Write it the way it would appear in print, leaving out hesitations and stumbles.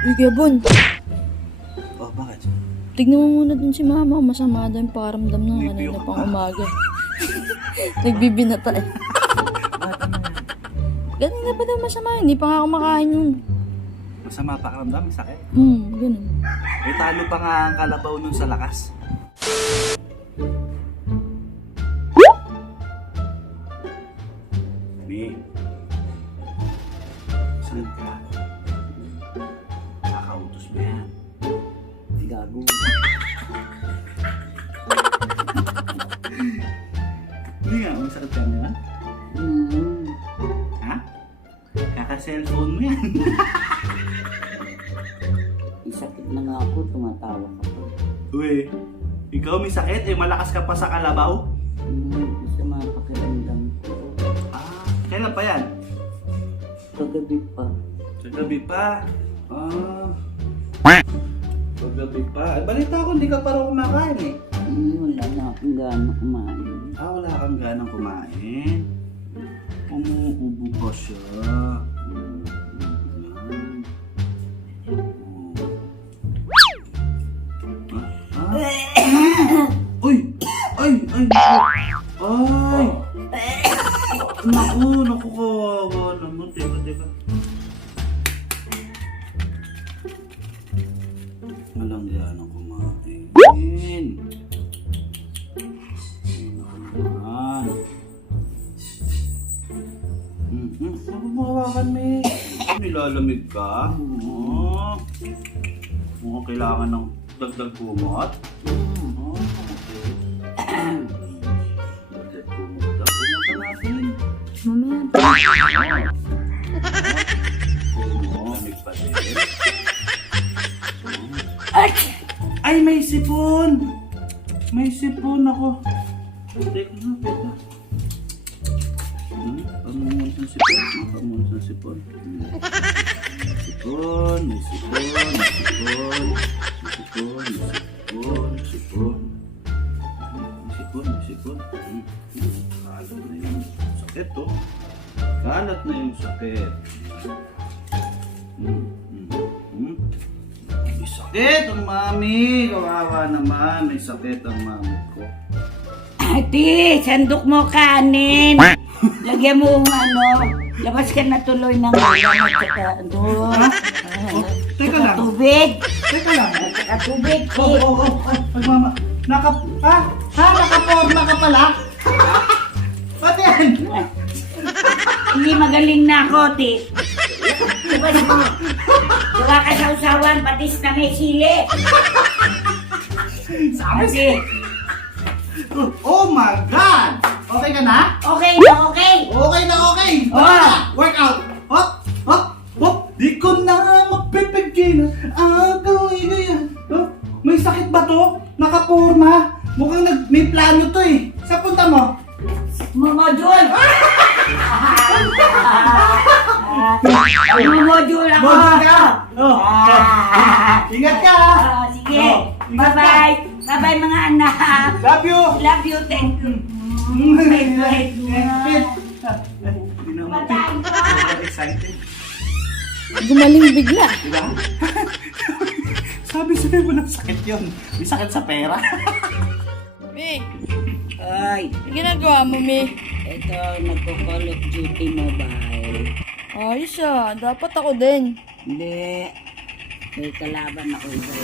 Uy, Gabon. Oh, bakit? Tignan mo muna dun si mama. Masama daw yung pakiramdam nung kanina pang umaga. Nagbibinata eh. Ganun pa daw masama. Hindi pa nga kumakain yun. Masama pa karamdam, may sakit. Ganun. May talo pa nga ang kalabaw nun sa lakas. Mi, saan ka? Nakakautos ba yan? Gago. Hindi nga, may sakit ka na? Ha? Kaka-cellphone mo yan. Sakit na nga ako, tumatawa ka pa. Uy, ikaw may sakit? Eh, malakas ka pa sa kalabaw? Sa mga pakiramdam ko. Ah, kailan pa yan? Kagabi pa. Sa gabi pa. Ah. Sa gabi pa. Eh, balita ko, hindi ka pa raw kumakain eh. Wala na akong gana kumain. Ah, wala kang ganang kumain. Umuubo pa siya. Yan. Uy! Ay! Ay! Ay! Naku, kawawa naman. Teka. Walang ganang kumain. Ano mo hawakan, me? Nilalamig ka? Oo. Mukhang kailangan ng dagdag kumot. Dagdag kumot daw. Kumot natin. Mamaya. Lamig pa din. Ay, may sipon! May sipon ako. Teka na. Pamunod ng sipon. Pamunod ng sipon. Sipon, may sipon, may sipon. May sipon, may sipon. May sipon, may sipon. Kalat na yung sakit, oh. Kalat na yung sakit. May sakit ang mami. Kawawa naman. May sakit ang mami ko. Ate, sandok mo kanin. Lagyan mo labas ka na tuloy ng Teka lang. Tubig. Teka lang. Saka tubig. Ay, mama. Nakaporma ka pala? Pati yan? Hindi magaling na ako, ti. Labas mo. Saka kasawsawan, patis na may sili. Ate, Oh my God! Okay ka na? okay na okay. Okay na okay! Workout! Hop! Di ko na mapipigilan ang gawin yan. May sakit ba to? Nakaporma? Mukhang may plano to eh. Sa punta mo? Mamodul! Mamodul ako! Modul ka? Ingat ka! Sige, bye-bye! Bye-bye mga anak! Love you! Love you, thank you! Bye-bye! Hindi na mapit. Excited. Gumaling bigla. Diba? Sabi sa'yo mo ng sakit yun. May sakit sa pera. Mi, Ay, ang ginagawa mo, Mi? ito, nagko-Call of Duty Mobile. Ayos ah. Dapat ako din. Hindi. May kalaban ako iba.